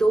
2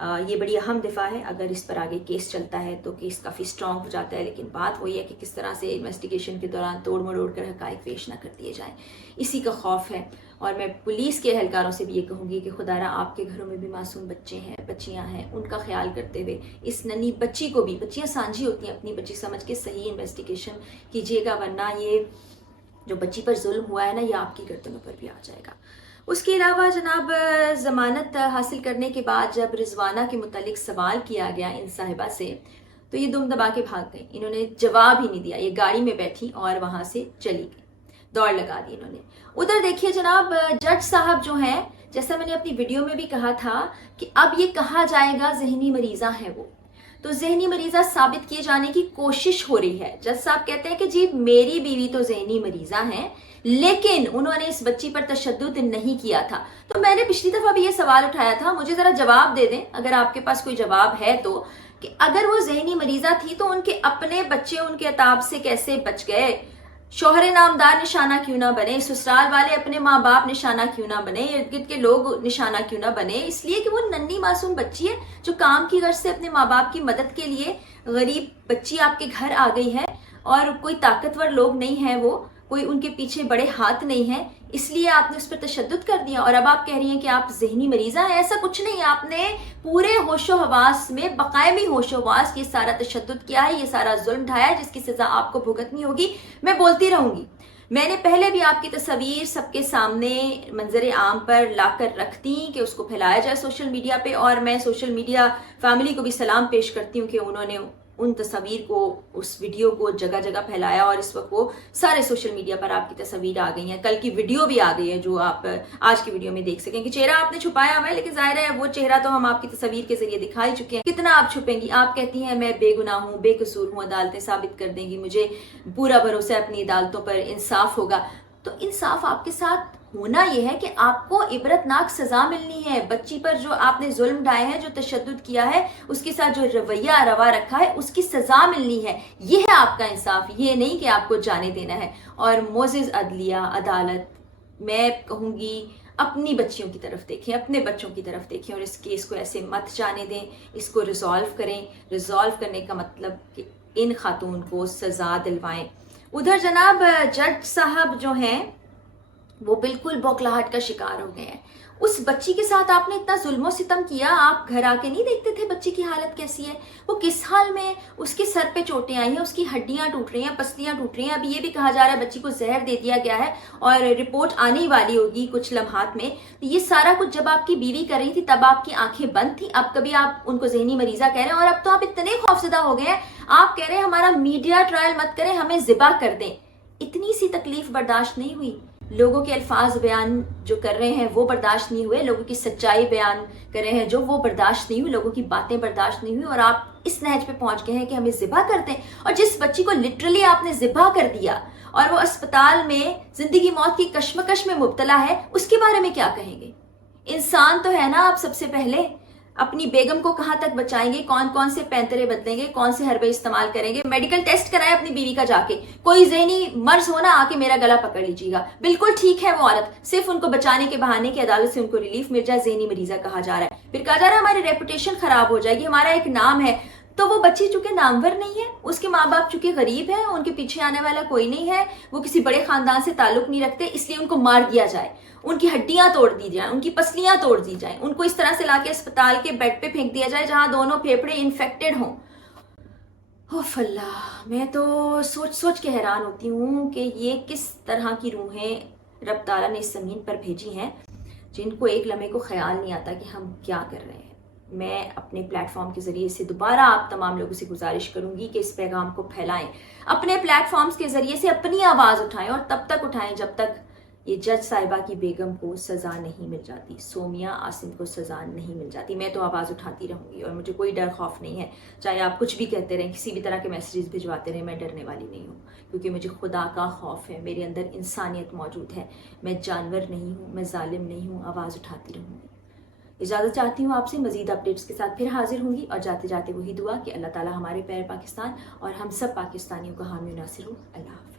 یہ بڑی اہم دفعہ ہے. اگر اس پر آگے کیس چلتا ہے تو کیس کافی اسٹرانگ ہو جاتا ہے، لیکن بات وہی ہے کہ کس طرح سے انویسٹیگیشن کے دوران توڑ مروڑ کر حقائق پیش نہ کر دیے جائیں، اسی کا خوف ہے. اور میں پولیس کے اہلکاروں سے بھی یہ کہوں گی کہ خدا را آپ کے گھروں میں بھی معصوم بچے ہیں، بچیاں ہیں، ان کا خیال کرتے ہوئے اس ننھی بچی کو بھی، بچیاں سانجھی ہوتی ہیں، اپنی بچی سمجھ کے صحیح انویسٹیگیشن کیجیے گا، ورنہ یہ جو بچی پر ظلم ہوا ہے نا، یہ آپ کی گردنوں پر بھی آ جائے گا. اس کے علاوہ جناب، ضمانت حاصل کرنے کے بعد جب رضوانہ کے متعلق سوال کیا گیا ان صاحبہ سے تو یہ دم دبا کے بھاگ گئی. انہوں نے جواب ہی نہیں دیا، یہ گاڑی میں بیٹھی اور وہاں سے چلی گئی، دوڑ لگا دی انہوں نے. ادھر دیکھیے جناب، جج صاحب جو ہیں، جیسا میں نے اپنی ویڈیو میں بھی کہا تھا کہ اب یہ کہا جائے گا ذہنی مریضہ ہے وہ، تو ذہنی مریضہ ثابت کیے جانے کی کوشش ہو رہی ہے. جج صاحب کہتے ہیں کہ جی میری بیوی تو ذہنی مریضہ ہیں، لیکن انہوں نے اس بچی پر تشدد نہیں کیا تھا. تو میں نے پچھلی دفعہ بھی یہ سوال اٹھایا تھا، مجھے ذرا جواب دے دیں اگر آپ کے پاس کوئی جواب ہے تو، کہ اگر وہ ذہنی مریضہ تھی تو ان کے اپنے بچے ان کے عتاب سے کیسے بچ گئے؟ شوہر نامدار نشانہ کیوں نہ بنے؟ سسرال والے اپنے ماں باپ نشانہ کیوں نہ بنے؟ ارد گرد کے لوگ نشانہ کیوں نہ بنے؟ اس لیے کہ وہ ننھی معصوم بچی ہے جو کام کی غرض سے اپنے ماں باپ کی مدد کے لیے، غریب بچی آپ کے گھر آ گئی ہے اور کوئی طاقتور لوگ نہیں ہیں، وہ کوئی ان کے پیچھے بڑے ہاتھ نہیں ہیں، اس لیے آپ نے اس پر تشدد کر دیا اور اب آپ کہہ رہی ہیں کہ آپ ذہنی مریضہ ہیں. ایسا کچھ نہیں، آپ نے پورے ہوش و حواس میں، بقائمی ہوش و حواس، یہ سارا تشدد کیا ہے، یہ سارا ظلم ڈھایا ہے جس کی سزا آپ کو بھگتنی ہوگی. میں بولتی رہوں گی. میں نے پہلے بھی آپ کی تصاویر سب کے سامنے منظر عام پر لا کر رکھتی کہ اس کو پھیلایا جائے سوشل میڈیا پہ، اور میں سوشل میڈیا فیملی کو بھی سلام پیش کرتی ہوں کہ انہوں نے ان تصاویر کو، اس ویڈیو کو جگہ جگہ پھیلایا، اور اس وقت وہ سارے سوشل میڈیا پر آپ کی تصاویر آ گئی ہیں. کل کی ویڈیو بھی آ گئی ہے جو آپ آج کی ویڈیو میں دیکھ سکیں کہ چہرہ آپ نے چھپایا ہوا ہے، لیکن ظاہر ہے وہ چہرہ تو ہم آپ کی تصاویر کے ذریعے دکھا ہی چکے ہیں. کتنا آپ چھپیں گی؟ آپ کہتی ہیں میں بے گناہ ہوں، بے قصور ہوں، عدالتیں ثابت کر دیں گی، مجھے پورا بھروسہ ہے اپنی عدالتوں پر، انصاف ہوگا. تو انصاف آپ کے ساتھ ہونا یہ ہے کہ آپ کو عبرتناک سزا ملنی ہے. بچی پر جو آپ نے ظلم ڈھائے ہیں، جو تشدد کیا ہے، اس کے ساتھ جو رویہ روا رکھا ہے، اس کی سزا ملنی ہے. یہ ہے آپ کا انصاف، یہ نہیں کہ آپ کو جانے دینا ہے. اور معزز عدلیہ، عدالت، میں کہوں گی اپنی بچیوں کی طرف دیکھیں، اپنے بچوں کی طرف دیکھیں اور اس کیس کو ایسے مت جانے دیں، اس کو ریزالو کریں. ریزالو کرنے کا مطلب کہ ان خاتون کو سزا دلوائیں. ادھر جناب، جج صاحب جو ہیں وہ بالکل بوکھلاہٹ کا شکار ہو گئے ہیں. اس بچی کے ساتھ آپ نے اتنا ظلم و ستم کیا، آپ گھر آ کے نہیں دیکھتے تھے بچی کی حالت کیسی ہے، وہ کس حال میں ہے؟ اس کے سر پہ چوٹیں آئی ہیں، اس کی ہڈیاں ٹوٹ رہی ہیں، پسلیاں ٹوٹ رہی ہیں. ابھی یہ بھی کہا جا رہا ہے بچی کو زہر دے دیا گیا ہے اور رپورٹ آنے والی ہوگی کچھ لمحات میں. یہ سارا کچھ جب آپ کی بیوی کر رہی تھی تب آپ کی آنکھیں بند تھی، اب کبھی آپ ان کو ذہنی مریضہ کہہ رہے ہیں، اور اب تو آپ اتنے خوفزدہ ہو گئے ہیں، آپ کہہ رہے ہیں ہمارا میڈیا ٹرائل مت کریں، ہمیں ذبح کر دیں. اتنی سی تکلیف برداشت نہیں ہوئی؟ لوگوں کے الفاظ بیان جو کر رہے ہیں وہ برداشت نہیں ہوئے، لوگوں کی سچائی بیان کر رہے ہیں جو، وہ برداشت نہیں ہوئی، لوگوں کی باتیں برداشت نہیں ہوئی، اور آپ اس نہج پہ پہنچ گئے ہیں کہ ہمیں ذبح کر دیں. اور جس بچی کو لٹرلی آپ نے ذبح کر دیا اور وہ اسپتال میں زندگی موت کی کشمکش میں مبتلا ہے، اس کے بارے میں کیا کہیں گے؟ انسان تو ہے نا آپ. سب سے پہلے اپنی بیگم کو کہاں تک بچائیں گے؟ کون کون سے پینترے بدلیں گے؟ کون سے حربے استعمال کریں گے؟ میڈیکل ٹیسٹ کرائیں اپنی بیوی کا جا کے. کوئی ذہنی مرض ہونا آ کے میرا گلا پکڑ لیجیے گا. بالکل ٹھیک ہے وہ عورت، صرف ان کو بچانے کے بہانے کی عدالت سے ان کو ریلیف مل جائے، ذہنی مریضہ کہا جا رہا ہے. پھر کہا جا رہا ہے ہماری ریپوٹیشن خراب ہو جائے گی، ہمارا ایک نام ہے. تو وہ بچی چونکہ نامور نہیں ہے، اس کے ماں باپ چونکہ غریب ہیں، ان کے پیچھے آنے والا کوئی نہیں ہے، وہ کسی بڑے خاندان سے تعلق نہیں رکھتے، اس لیے ان کو مار دیا جائے، ان کی ہڈیاں توڑ دی جائیں، ان کی پسلیاں توڑ دی جائیں، ان کو اس طرح سے لا کے اسپتال کے بیڈ پہ پھینک دیا جائے جہاں دونوں پھیپھڑے انفیکٹڈ ہوں. اوف اللہ، میں تو سوچ سوچ کے حیران ہوتی ہوں کہ یہ کس طرح کی روحیں رب تعالیٰ نے اس زمین پر بھیجی ہیں جن کو ایک لمحے کو خیال نہیں آتا کہ ہم کیا کر رہے ہیں. میں اپنے پلیٹ فارم کے ذریعے سے دوبارہ آپ تمام لوگوں سے گزارش کروں گی کہ اس پیغام کو پھیلائیں، اپنے پلیٹ فارمز کے ذریعے سے اپنی آواز اٹھائیں، اور تب تک اٹھائیں جب تک یہ جج صاحبہ کی بیگم کو سزا نہیں مل جاتی، سومیہ عاصم کو سزا نہیں مل جاتی. میں تو آواز اٹھاتی رہوں گی اور مجھے کوئی ڈر خوف نہیں ہے، چاہے آپ کچھ بھی کہتے رہیں، کسی بھی طرح کے میسیجز بھجواتے رہیں، میں ڈرنے والی نہیں ہوں، کیونکہ مجھے خدا کا خوف ہے، میرے اندر انسانیت موجود ہے، میں جانور نہیں ہوں، میں ظالم نہیں ہوں. آواز اٹھاتی رہوں گی. اجازت چاہتی ہوں آپ سے، مزید اپڈیٹس کے ساتھ پھر حاضر ہوں گی، اور جاتے جاتے وہی دعا کہ اللہ تعالیٰ ہمارے پیارے پاکستان اور ہم سب پاکستانیوں کا حامی و ناصر ہو. اللہ حافظ.